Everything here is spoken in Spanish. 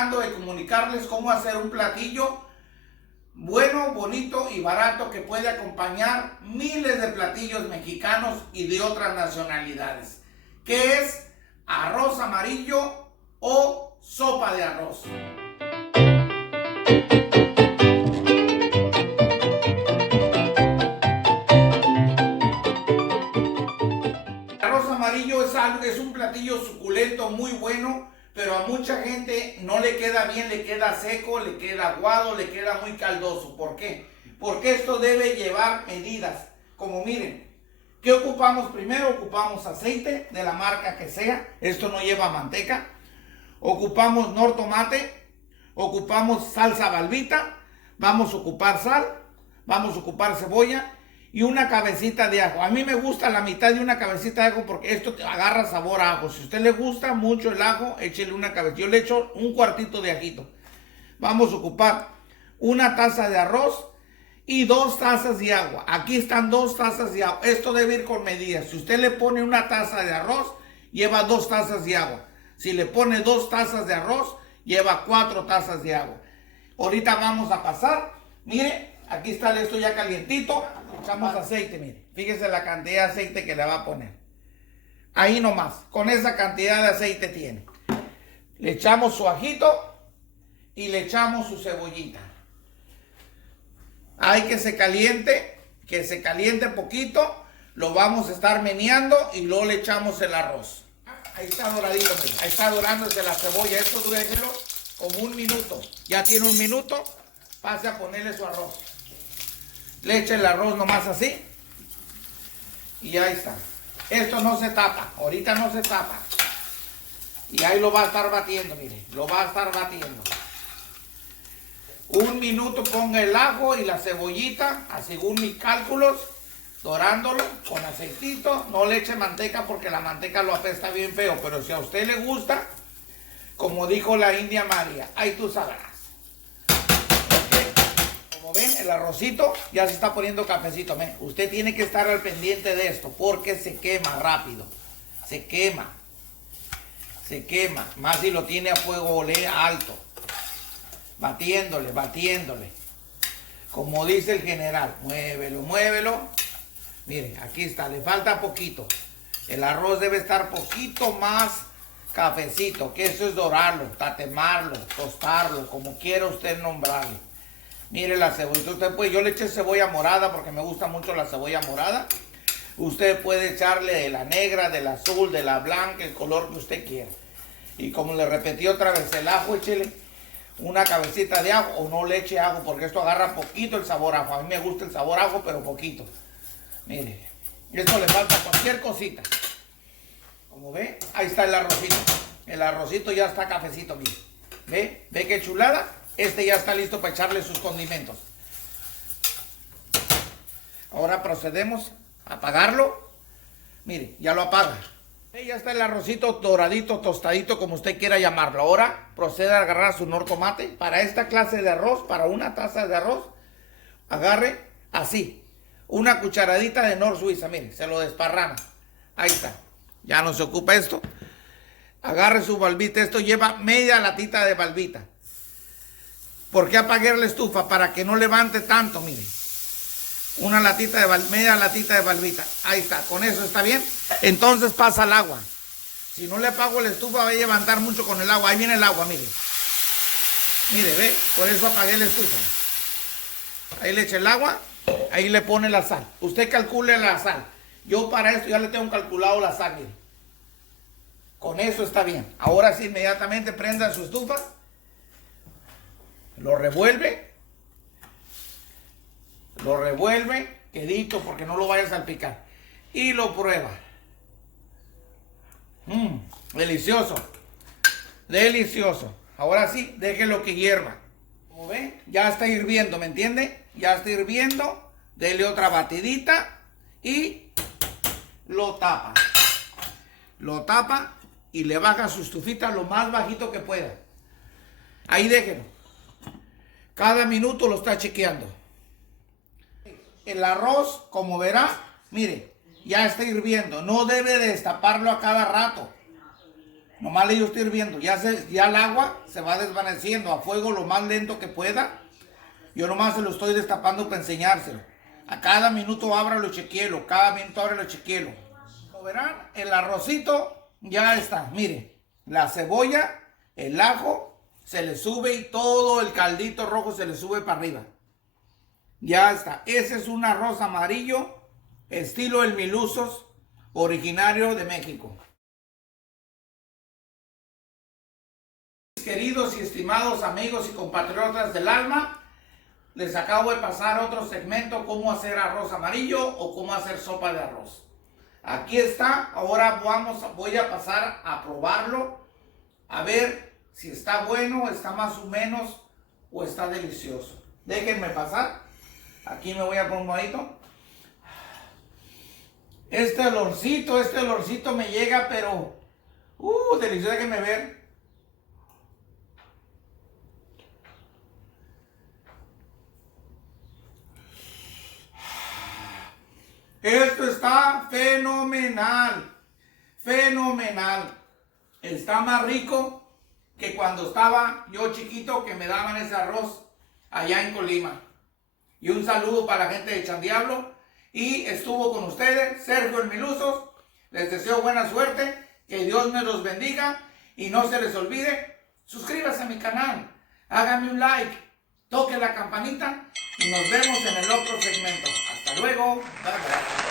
tratando de comunicarles cómo hacer un platillo bueno, bonito y barato que puede acompañar miles de platillos mexicanos y de otras nacionalidades, que es arroz amarillo o sopa de arroz. El arroz amarillo es un platillo suculento muy bueno, pero a mucha gente no le queda bien, le queda seco, le queda aguado, le queda muy caldoso. ¿Por qué? Porque esto debe llevar medidas. Como miren, ¿qué ocupamos primero? Ocupamos aceite de la marca que sea. Esto no lleva manteca. Ocupamos nor tomate. Ocupamos salsa balbita. Vamos a ocupar sal. Vamos a ocupar cebolla. Y una cabecita de ajo. A mí me gusta la mitad de una cabecita de ajo porque esto agarra sabor a ajo. Si a usted le gusta mucho el ajo, échele una cabecita. Yo le echo un cuartito de ajito. Vamos a ocupar una taza de arroz y 2 tazas de agua. Aquí están 2 tazas de agua. Esto debe ir con medidas. Si usted le pone una taza de arroz, lleva 2 tazas de agua. Si le pone 2 tazas de arroz, lleva 4 tazas de agua. Ahorita vamos a pasar. Mire, aquí está esto ya calientito. Echamos aceite, mire. Fíjese la cantidad de aceite que le va a poner. Ahí nomás. Con esa cantidad de aceite tiene. Le echamos su ajito y le echamos su cebollita. Hay que se caliente poquito. Lo vamos a estar meneando y luego le echamos el arroz. Ahí está doradito, mire. Ahí está dorándose la cebolla. Esto déjelo como 1 minuto. Ya tiene 1 minuto. Pase a ponerle su arroz. Le echa el arroz nomás así. Y ahí está. Esto no se tapa. Ahorita no se tapa. Y ahí lo va a estar batiendo, mire. Lo va a estar batiendo. 1 minuto ponga el ajo y la cebollita, según mis cálculos, dorándolo con aceitito. No le eche manteca porque la manteca lo apesta bien feo. Pero si a usted le gusta, como dijo la India María, ahí tú sabrás. Como ven, el arrocito ya se está poniendo cafecito. ¿Ven? Usted tiene que estar al pendiente de esto porque se quema rápido. Se quema. Se quema. Más si lo tiene a fuego alto. Batiéndole, batiéndole. Como dice el general, muévelo, muévelo. Miren, aquí está, le falta poquito. El arroz debe estar poquito más cafecito, que eso es dorarlo, tatemarlo, tostarlo, como quiera usted nombrarlo. Mire la cebolla, usted puede, yo le eché cebolla morada porque me gusta mucho la cebolla morada. Usted puede echarle de la negra, de la azul, de la blanca, el color que usted quiera. Y como le repetí otra vez, el ajo, échele una cabecita de ajo o no le eche ajo porque esto agarra poquito el sabor a ajo. A mí me gusta el sabor a ajo, pero poquito. Mire, esto le falta cualquier cosita. Como ve, ahí está el arrocito. El arrocito ya está cafecito, mire. ¿Ve? ¿Ve qué chulada? Este ya está listo para echarle sus condimentos. Ahora procedemos a apagarlo. Mire, ya lo apaga. Ya está el arrocito doradito, tostadito, como usted quiera llamarlo. Ahora proceda a agarrar su nor tomate. Para esta clase de arroz, para una taza de arroz, agarre así. Una cucharadita de nor suiza, mire, se lo desparrama. Ahí está. Ya no se ocupa esto. Agarre su balbita. Esto lleva media latita de balbita. ¿Por qué apagué la estufa? Para que no levante tanto, mire. Una latita de media latita de balbita. Ahí está, con eso está bien. Entonces pasa el agua. Si no le apago la estufa va a levantar mucho con el agua. Ahí viene el agua, mire. Mire, ve, por eso apagué la estufa. Ahí le echa el agua, ahí le pone la sal. Usted calcule la sal. Yo para esto ya le tengo calculado la sal, mire. Con eso está bien. Ahora sí, inmediatamente prenda su estufa. Lo revuelve, quedito porque no lo vaya a salpicar. Y lo prueba. Delicioso. Delicioso. Ahora sí, déjelo que hierva. Como ven, ya está hirviendo, ¿me entiende? Ya está hirviendo. Dele otra batidita y lo tapa. Lo tapa y le baja su estufita lo más bajito que pueda. Ahí déjelo. Cada minuto lo está chequeando. El arroz, como verá, mire, ya está hirviendo. No debe de destaparlo a cada rato. Nomás le estoy hirviendo. Ya el agua se va desvaneciendo a fuego lo más lento que pueda. Yo nomás se lo estoy destapando para enseñárselo. A cada minuto ábralo y chequéelo. Cada minuto ábralo y chequéelo. Como verán, el arrocito ya está. Mire, la cebolla, el ajo, se le sube y todo el caldito rojo se le sube para arriba. Ya está. Ese es un arroz amarillo, estilo El Milusos, originario de México. Queridos y estimados amigos y compatriotas del alma, les acabo de pasar otro segmento, cómo hacer arroz amarillo o cómo hacer sopa de arroz. Aquí está. Ahora voy a pasar a probarlo, a ver si está bueno, está más o menos o está delicioso. Déjenme pasar. Aquí me voy a poner un modito. Este olorcito me llega, pero delicioso. Déjenme ver. Esto está fenomenal, fenomenal. Está más rico que cuando estaba yo chiquito, que me daban ese arroz allá en Colima. Y un saludo para la gente de Chandiablo. Y estuvo con ustedes Sergio El Milusos. Les deseo buena suerte, que Dios me los bendiga. Y no se les olvide, suscríbase a mi canal, háganme un like, toque la campanita y nos vemos en el otro segmento. Hasta luego. Bye, bye.